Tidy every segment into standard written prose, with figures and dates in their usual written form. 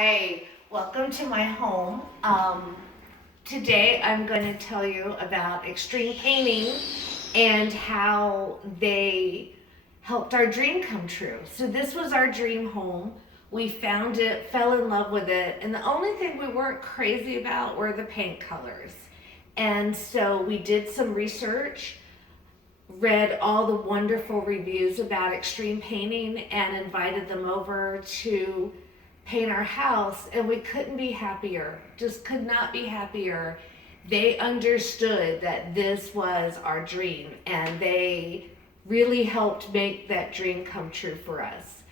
Hi, welcome to my home. Today I'm going to tell you about Xtreme Painting and how they helped our dream come true. So this was our dream home. We found it, fell in love with it, and the only thing we weren't crazy about were the paint colors. And so we did some research, read all the wonderful reviews about Xtreme Painting, and invited them over to paint our house, and we couldn't be happier. Just could not be happier. They understood that this was our dream, and they really helped make that dream come true for us.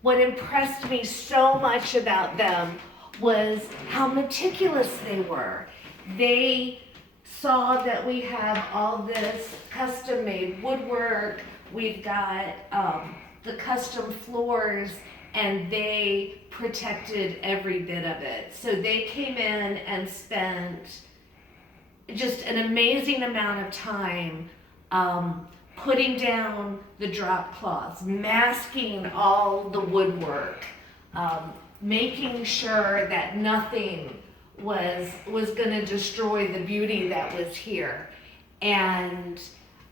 What impressed me so much about them was how meticulous they were. They saw that we have all this custom made woodwork, we've got the custom floors, and they protected every bit of it. So they came in and spent just an amazing amount of time putting down the drop cloths, masking all the woodwork, making sure that nothing was going to destroy the beauty that was here. And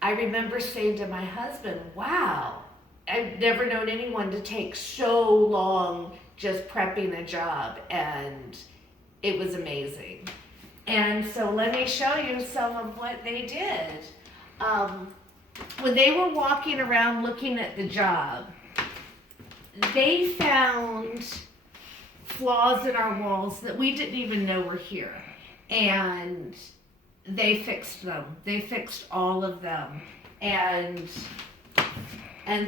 I remember saying to my husband, wow, I've never known anyone to take so long just prepping a job, and it was amazing. And so let me show you some of what they did. When they were walking around looking at the job, they found flaws in our walls that we didn't even know were here. And they fixed them. They fixed all of them. And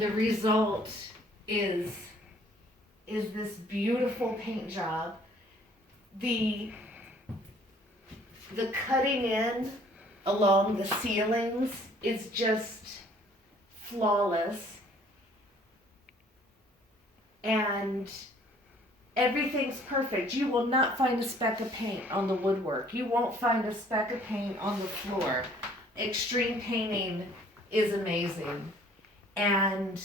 the result is this beautiful paint job. The cutting in along the ceilings is just flawless. And everything's perfect. You will not find a speck of paint on the woodwork. You won't find a speck of paint on the floor. Xtreme Painting is amazing. And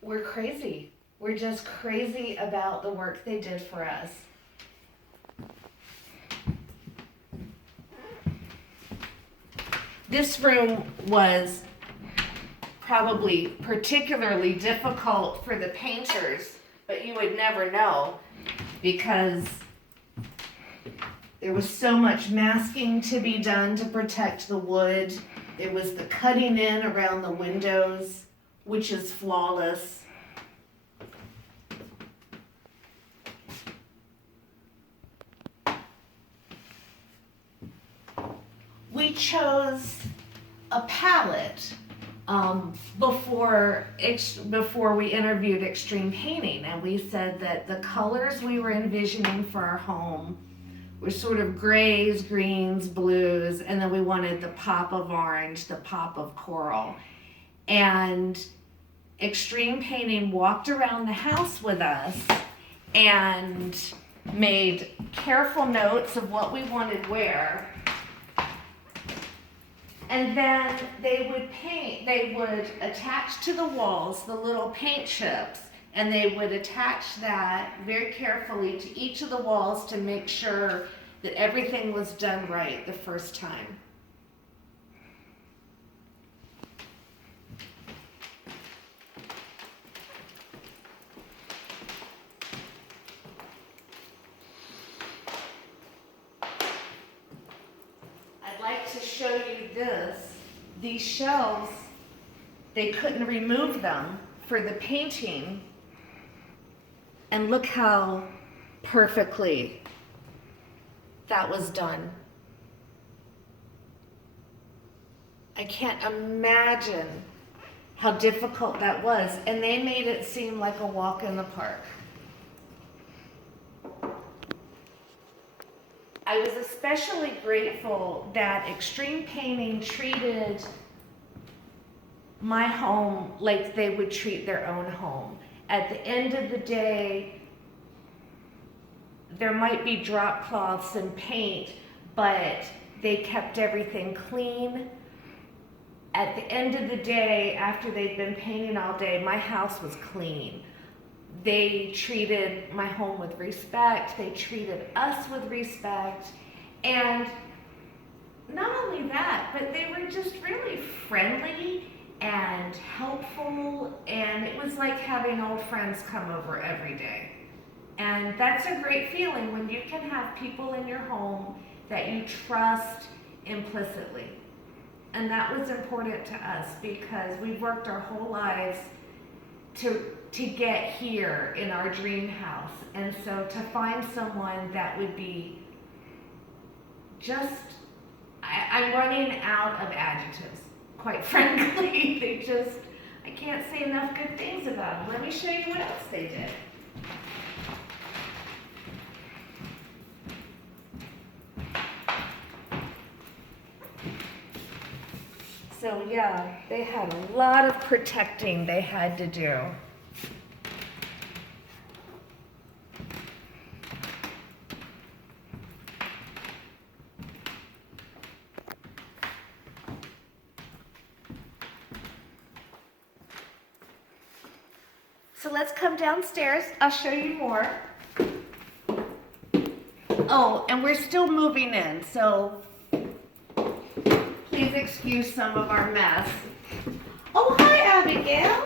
we're crazy. We're just crazy about the work they did for us. This room was probably particularly difficult for the painters, but you would never know because there was so much masking to be done to protect the wood. There was the cutting in around the windows, which is flawless. We chose a palette before we interviewed Xtreme Painting, and we said that the colors we were envisioning for our home were sort of grays, greens, blues, and then we wanted the pop of orange, the pop of coral. And Xtreme Painting walked around the house with us and made careful notes of what we wanted where. And then they would attach to the walls the little paint chips, and they would attach that very carefully to each of the walls to make sure that everything was done right the first time. I'd like to show you this. These shelves, they couldn't remove them for the painting. And look how perfectly that was done. I can't imagine how difficult that was. And they made it seem like a walk in the park. I was especially grateful that Xtreme Painting treated my home like they would treat their own home. At the end of the day, there might be drop cloths and paint, but they kept everything clean. At the end of the day, after they'd been painting all day, my house was clean. They treated my home with respect. They treated us with respect. And not only that, but they were just really friendly and helpful. And it was like having old friends come over every day. And that's a great feeling when you can have people in your home that you trust implicitly. And that was important to us because we've worked our whole lives to get here in our dream house. And so to find someone that would be just, I'm running out of adjectives, quite frankly. I can't say enough good things about them. Let me show you what else they did. So yeah, they had a lot of protecting they had to do. So let's come downstairs. I'll show you more. Oh, and we're still moving in, so please excuse some of our mess. Oh, hi, Abigail.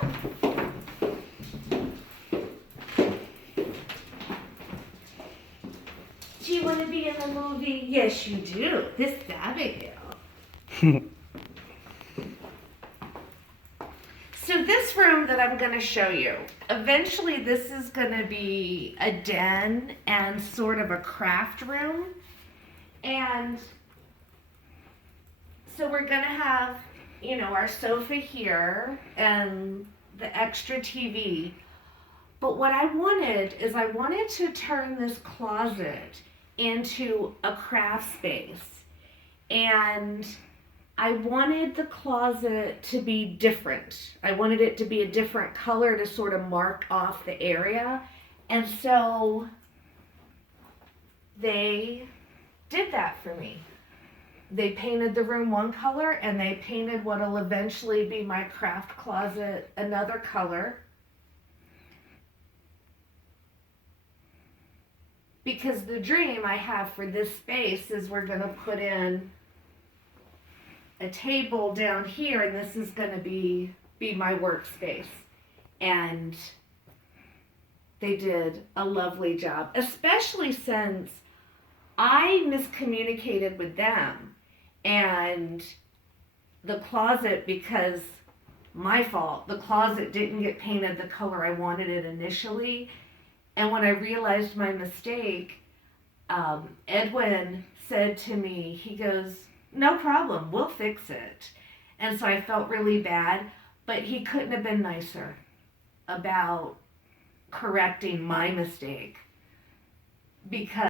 Do you want to be in the movie? Yes, you do. This is Abigail. So this room that I'm going to show you, eventually this is going to be a den and sort of a craft room. And so we're going to have, our sofa here and the extra TV. But what I wanted is I wanted to turn this closet into a craft space. And I wanted the closet to be different. I wanted it to be a different color to sort of mark off the area. And so they did that for me. They painted the room one color and they painted what'll eventually be my craft closet another color. Because the dream I have for this space is we're going to put in a table down here, and this is going to be my workspace. And they did a lovely job, especially since I miscommunicated with them. And the closet, because my fault, the closet didn't get painted the color I wanted it initially. And when I realized my mistake, Edwin said to me, he goes, "No problem, we'll fix it." And so I felt really bad, but he couldn't have been nicer about correcting my mistake because